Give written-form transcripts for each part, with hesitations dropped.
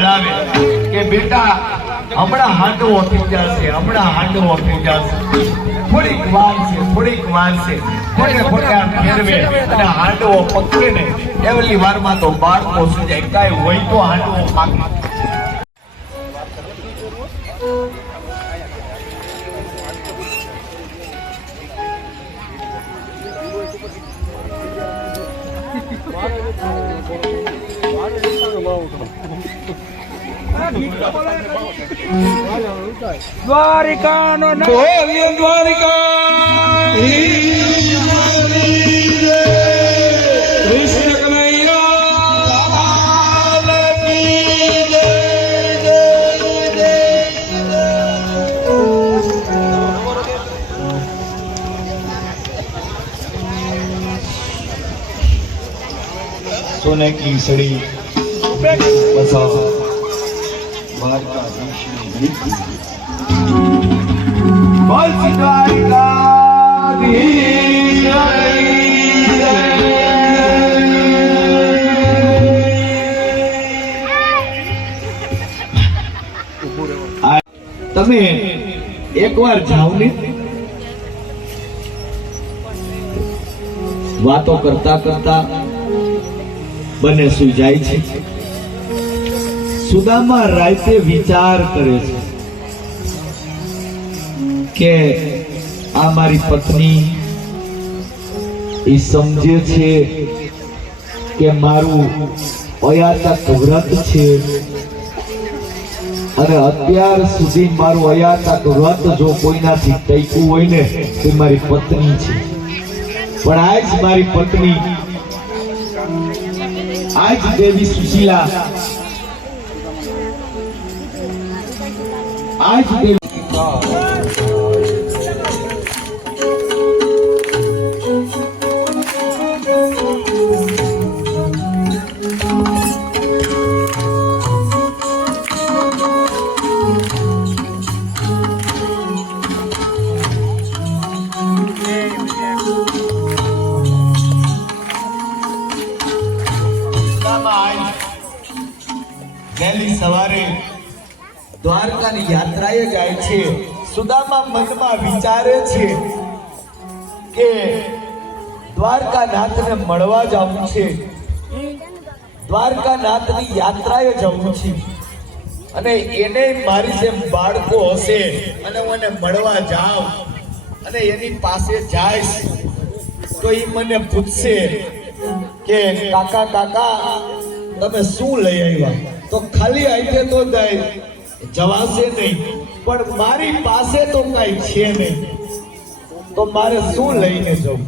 ભણાવે કે બેટા હમણાં હાંડવો થઈ જશે, હમણાં હાંડવો થઈ જશે, થોડીક વાર છે, થોડીક વાર છે, ખોટે ખોટે આમ ફેરવે અને હાંડવો પકડે ને એવલી વારમાં તો બાળકો સુજાય, કાંઈ હોય તો હાંડવો પાકે. દ્વારિકા નો દ્વારિકા કૃષ્ણ सोने की सड़ी बसा द्वारकाधीश बोल द्वारकाधीश તમે એકવાર જાઓ ને વાતો કરતા કરતા બને સુજાય છે. સુદામા રાતે વિચાર કરે છે કે આ મારી પત્ની એ સમજે છે કે મારું અયાતક વ્રત છે અને અત્યાર સુધી મારું અયાતક વ્રત જો કોઈનાથી ટક્યું હોય ને તે મારી પત્ની છે. પણ આજ મારી પત્ની, आज देवी सुशीला, आज देवी વહેલી સવારે દ્વારકાની યાત્રાએ જાય છે. સુદામા મનમાં વિચારે છે કે દ્વારકાનાથને મળવા જવું છે, દ્વારકાનાથની યાત્રાએ જવું છે અને એને મારી જેમ બાળકો હશે અને હું એને મળવા જાઉં અને એની પાસે જઈશ તો એ મને પૂછશે કે કાકા કાકા તમે શું લઈ આવ્યા? તો ખાલી આઈતે તો જવાશે નહીં, પણ મારી પાસે તો કઈ છે નહીં, તો મારે શું લઈને જવું?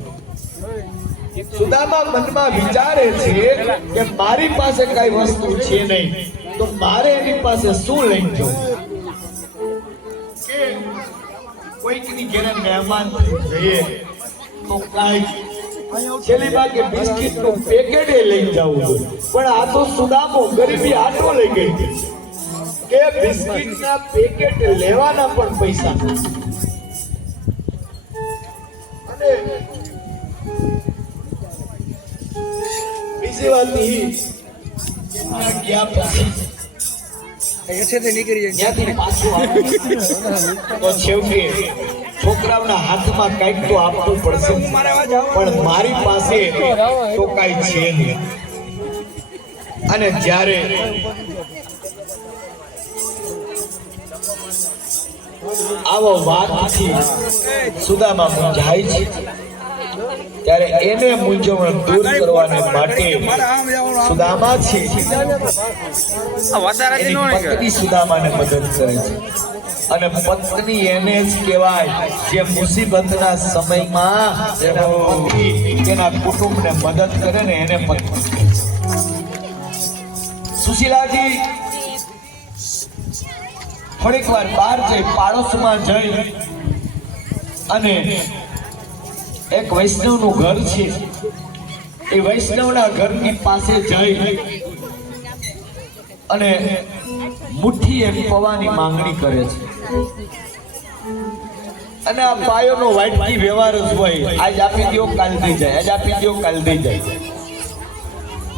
સુદામા મનમાં વિચારે છે કે મારી પાસે કઈ વસ્તુ છે નહીં, તો મારે એની પાસે શું લઈને જવું? કે કોઈકની ઘરે મહેમાન જઈએ તો કઈ છેલ્લી ભાગે બિસ્કિટ નું પેકેટ લઈ જવું, પણ આ તો સુદામો ગરીબી આટો લઈ ગઈ કે બિસ્કિટ ના પેકેટ લેવાના પણ પૈસા. અને બીજી વાત ગયા ત્યાંથી પાછું તો છેવટે છોકરાઓના હાથમાં કઈક તો આપવું પડશે, પણ મારી પાસે તો કઈ છે નહીં. અને જ્યારે આવો વાતથી સુદામા મૂંઝાય છે ત્યારે એને મૂંઝવણ દૂર કરવાને માટે સુદામા છે પત્ની સુદામાને મદદ કરે છે. અને પત્ની એને જ કહેવાય જે મુસીબતના સમયમાં તેના કુટુંબને મદદ કરે ને એને પત્ની. સુશીલાજી થોડીક વાર બહાર જઈ પાડોશમાં જઈ અને એક વૈષ્ણવનું ઘર છે, એ વૈષ્ણવના ઘરની પાસે જઈ અને મુઠ્ઠી એક પવાની માંગણી કરે છે. અને આ પાયોનો વાટકી વ્યવહાર જ હોય, આજ આપી દો કાલ દઈ જાય, આજ આપી દો કાલ દઈ જાય.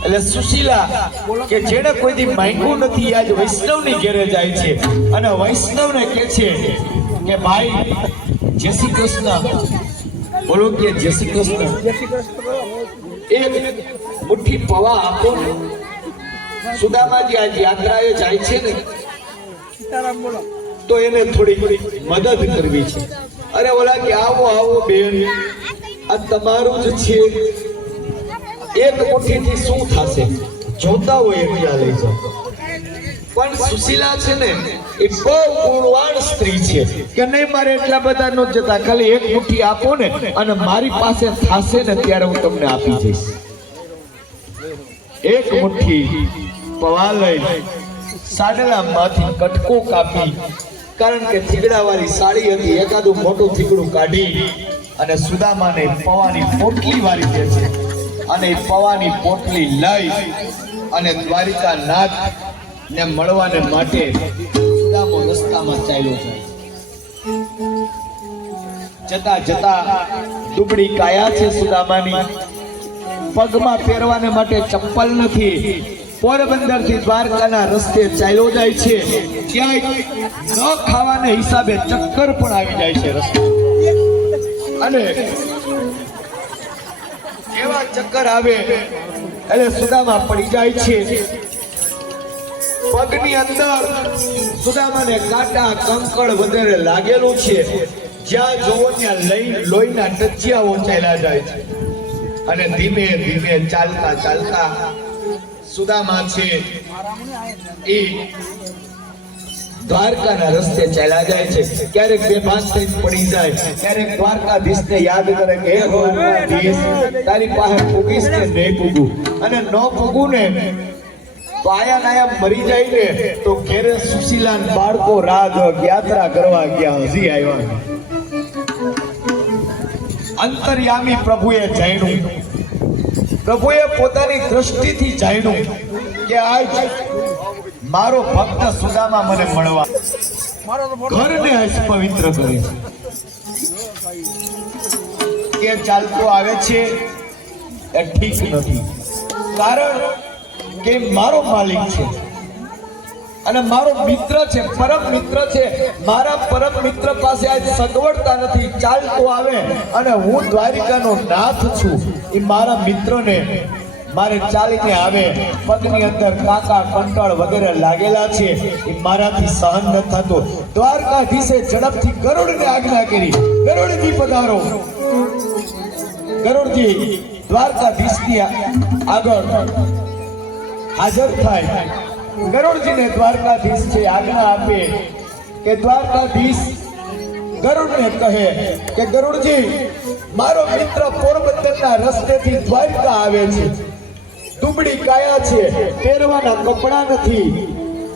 એટલે સુશીલા કે જેને કોઈ દી માંગ્યું નથી આજ વૈષ્ણવની ઘેરે જાય છે અને વૈષ્ણવને કહે છે કે ભાઈ જય શ્રી કૃષ્ણ, બોલો કે જય શ્રી કૃષ્ણ, એક મુઠ્ઠી પવા આપો ને. સુદામાજી આજ યાત્રાએ જાય છે ને તો એને થોડી મદદ કરવી છે. અરે ઓલા કે આવો આવો બેન, આ તમારું જ છે, એક મુઠ્ઠીથી શું થશે, જોતા હોય એટલા લઈ જાઓ. પણ સુશીલા છે ને એ બહુ ગુણવાન સ્ત્રી છે કે નહીં મારે એટલા બધા ન જતા, ખાલી એક મુઠ્ઠી આપો ને અને મારી પાસે થશે ને ત્યારે હું તમને આપી જઈશ. એક મુઠ્ઠી પવા લઈ સાડલામાંથી કટકો કાપી, કારણ કે થીગડાવાળી સાડી હતી, એકાદું મોટું થીગડું કાઢી અને સુદામાને પવાની પોટલી વાળી દે છે અને એ પવાની પોટલી લઈ અને દ્વારિકાનાથ ને મળવાને માટે સુદામો રસ્તામાં ચાલ્યો જાય. જતા જતા દુબળી કાયા છે સુદામાની, પગમાં પહેરવાને માટે ચપ્પલ નથી, પોરબંદર થી દ્વારકાના રસ્તે ચાલ્યો જાય છે. ક્યાંય ન ખાવાને હિસાબે ચક્કર પણ આવી જાય છે રસ્તે, અને એવા ચક્કર આવે એટલે સુદામા પડી જાય છે. પગની અંદર સુદામાને કાંટા કંકળ વધારે લાગેલું છે, જ્યાં જોવો ત્યાં લોહીના ટચિયાઓ ચાલ્યા જાય છે. અને ધીમે ધીમે ચાલતા ચાલતા સુદામા છે એ દ્વારકાના રસ્તે ચાલ્યા જાય છે. ક્યારેક બેભાન થઈ પડી જાય, ક્યારેક દ્વારકાધીશને યાદ કરે કે હે દ્વારકાધીશ, તારી પાસે પૂગીશ કે નહીં પૂગું, અને ન પૂગું ને તો આયા મરી જાય ને તો ઘેરે સુશીલા બાળકો રાહ યાત્રા કરવા ગયા, હજી આવ્યા. અંતર્યામી પ્રભુએ જાણ્યું, પ્રભુએ પોતાની દ્રષ્ટિથી જાણ્યું કે આજ મારો ભક્ત સુદામા મને મળવા ઘરને આજ પવિત્ર કરે છે, કે ચાલતો આવે છે એ ઠીક નથી, કારણ કે મારો માલિક છે અને મારો મિત્ર છે, પરમ મિત્ર છે. મારા પરમ મિત્ર પાસે આજ સગવડતા નથી, ચાલતો આવે અને હું દ્વારિકાનો નાથ છું, એ મારા મિત્રને મારે ચાલીને આવે, પગની અંદર કાકા કંટાળ વગેરે લાગેલા છે, એ મારાથી સહન ન થતો. દ્વારકાધીશે ઝડપથી ગરુડને આજ્ઞા કરી, ગરુડજી પધારો. ગરુડજી દ્વારકાધીશની આગળ હાજર થાય. ગરુડજીને દ્વારકાધીશ છે આજ્ઞા આપે કે દ્વારકાધીશ ગરુડને કહે કે ગરુડજી, મારો મિત્ર પોરબંદરના રસ્તેથી દ્વારકા આવે છે, દુબળી કાયા છે, પહેરવાના કપડા નથી,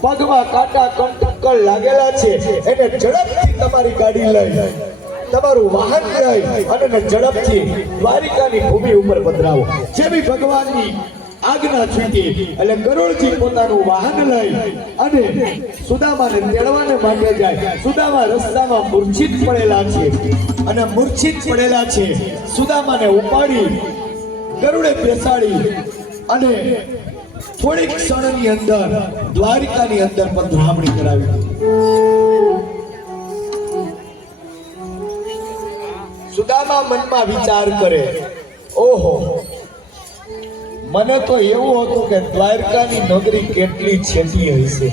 પગમાં કાંટા કંકળ લાગેલા છે, એને ઝડપથી તમારી ગાડી લઈ, તમારું વાહન લઈ અને ઝડપથી દ્વારિકાની ભૂમિ ઉપર પધરાવો. જેવી ભગવાનની આજ્ઞા છૂટી એટલે ગરુડજી પોતાનું વાહન લઈ અને સુદામાને તેડવાને માટે જાય. સુદામા રસ્તામાં મૂર્છિત પડેલા છે અને મૂર્છિત પડેલા છે. સુદામાને ઉપાડી ગરુડે બેસાડી અને થોડીક ક્ષણની અંદર દ્વારિકાની અંદર પધરામણી કરાવી. સુદામા મનમાં વિચાર કરે, ઓહો, મને તો એવું હતું કે દ્વારકાની નગરી કેટલી છેટી હશે,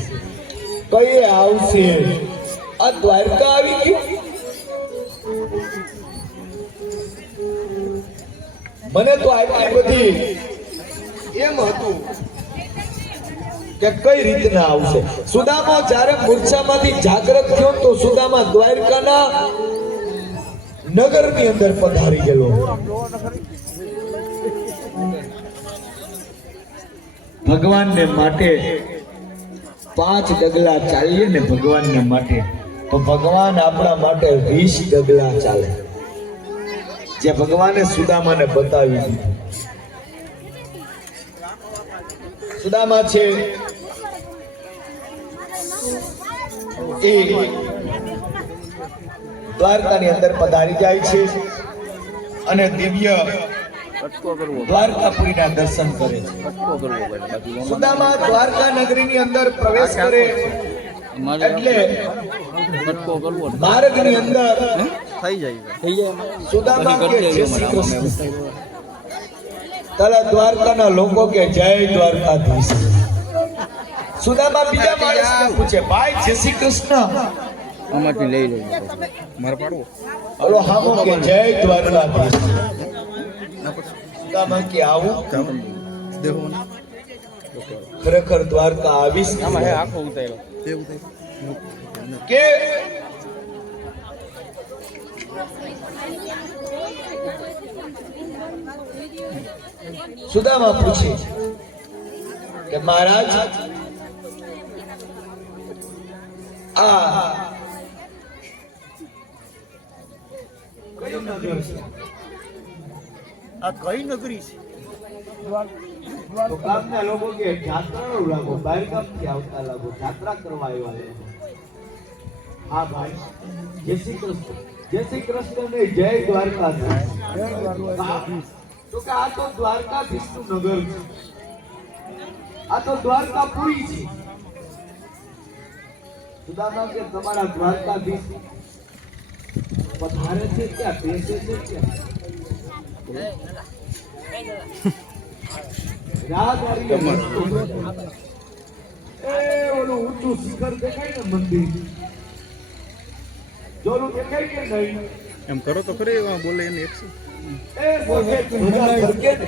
કઈ આવશે, આ દ્વારકા આવી ગયું. મને તો આટલી બધી એમ હતું કે કઈ રીતના આવશે. સુદામા જ્યારે મૂર્છામાંથી જાગૃત થયો તો સુદામા દ્વારકાના નગરની અંદર પધારી ગયેલો. ભગવાનને માટે 5 ડગલા ચાલીએ ને ભગવાનને માટે, તો ભગવાન આપણા માટે 20 ડગલા ચાલે, જે ભગવાને સુદામાને બતાવી દીધું. સુદામા છે એ દ્વારકાની અંદર પધારી જાય છે અને દિવ્ય દ્વારકાપુરીના દર્શન કરે છે। સુદામા દ્વારકા નગરીની અંદર પ્રવેશ કરે એટલે માર્ગની અંદર સુદામા કે જય શ્રી કૃષ્ણ, તલા દ્વારકાના લોકો કે જય દ્વારકાધીશ। સુદામા બીજા માણસને પૂછે, ભાઈ જય શ્રી કૃષ્ણ, આમાંથી લઈ લો મારે પાડવો હલો હામો કે જય દ્વારકાધીશ। સુદામા કે આવું ખરેખર દ્વારકા આવીશ આખો ઉતાર્યો કે સુદામા પૂછે કે મહારાજ આ કઈ નગર છે? આ કઈ નગરી છે? તો ગામના લોકો કે જાત્રાળુ લાગો, બહાર ગામથી આવતા લાગો, જાત્રા કરવા આવ્યા લાગો। હા ભાઈ જય શ્રી કૃષ્ણ, જય શ્રી કૃષ્ણ ને જય દ્વારકાધીશ। તો કે આ તો દ્વારકાધીશનું નગર છે, આ તો દ્વારકાપુરી છે। સુદામા કે તમારા દ્વારકાધીશ પધારે છે ક્યાં, બેસે છે ક્યાં? ઓલું ઊંચું શિખર દેખાય ને મંદિર, જોલું દેખાય કે નહીં? એમ કરો તો ખરી બોલે એને 100 એ બોલે ધજા ફરકે ને।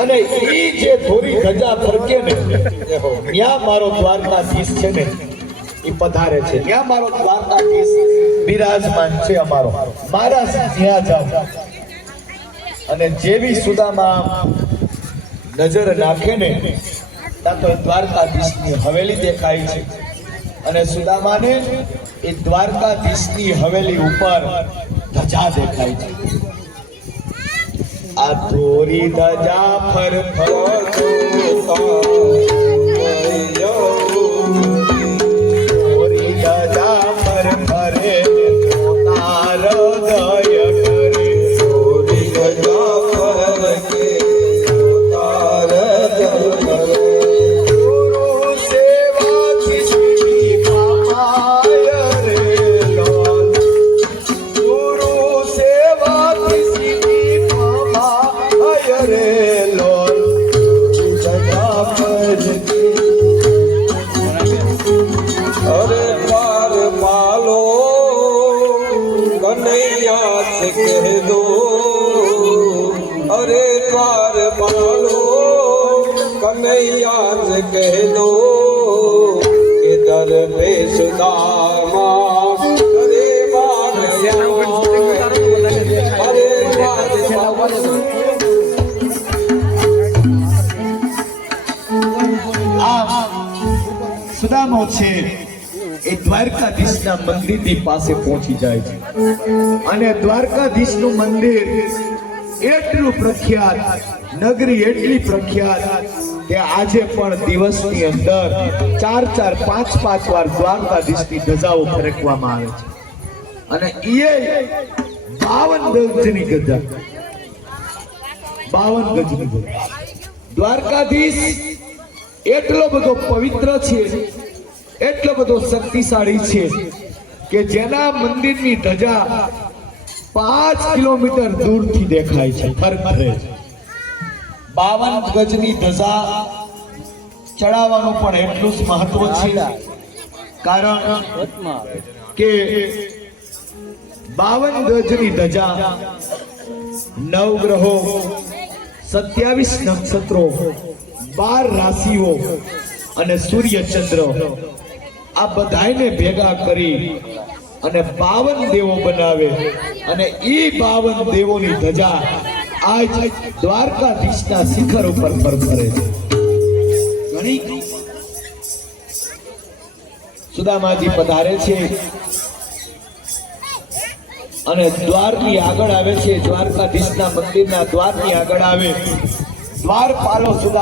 અને ઈ જે થોડી ધજા ફરકે ને, ત્યાં મારો દ્વારકાધીશ છે ને ઈ પધારે છે, ત્યાં મારો દ્વારકાધીશ બિરાજમાન છે અમારો। મારા ત્યાં જાવ અને જેવી સુદામા નજર નાખે ને ત્યાં તો દ્વારકાધીશની હવેલી દેખાય છે, અને સુદામાને એ દ્વારકાધીશની હવેલી ઉપર ધજા દેખાય છે। આ થોરી ધજા ફર થોરી ધજા ફર ફરે તાર દય કરે, થોરી ધજા ફર કે તાર દય કરે। ગુરુ સેવાથી શ્રી પામાય રે લોલ, ગુરુ સેવાથી શ્રી પામાય રે લોલ, ધજા ફર કે અરે પાર પાલો કનૈયા से कह दो, अरे द्वार पालो कन्हैया से कह दो कि दर पे सुदामा अरे बार अरे સુદામો છે એ દ્વારકાધીશના મંદિરની પાસે પહોંચી જાય છે, અને દ્વારકાધીશનું મંદિર એટલું પ્રખ્યાત, નગરી એટલી પ્રખ્યાત કે આજે પણ દિવસની અંદર 4-4, 5-5 વાર દ્વારકાધીશની ધજાઓ ફરકવામાં આવે છે, અને એ 52 ગજની ધજા, 52 ગજની ધજા। દ્વારકાધીશ એટલો બધો પવિત્ર છે, એટલો બધો શક્તિશાળી છે કે જેના મંદિરની ધજા 5 કિલોમીટર દૂરથી દેખાય છે, ફરફરે છે। 52 ગજની ધજા ચડાવવાનું પણ એટલું જ મહત્વ છે, કારણ કે 52 ગજની ધજા 9 ગ્રહો, 27 નક્ષત્રો, 12 રાશિઓ અને સૂર્ય ચંદ્ર આ બધાને ભેગા કરી અને 52 દેવો બનાવે, અને ઈ 52 દેવોની ધજા આજ દ્વારકાધીશના શિખર ઉપર ફરફરે છે। ઘણી સુદામાજી પધારે છે અને દ્વારની આગળ આવે છે, દ્વારકાધીશના મંદિરના દ્વારની આગળ આવે, દ્વારપાલો સુદામા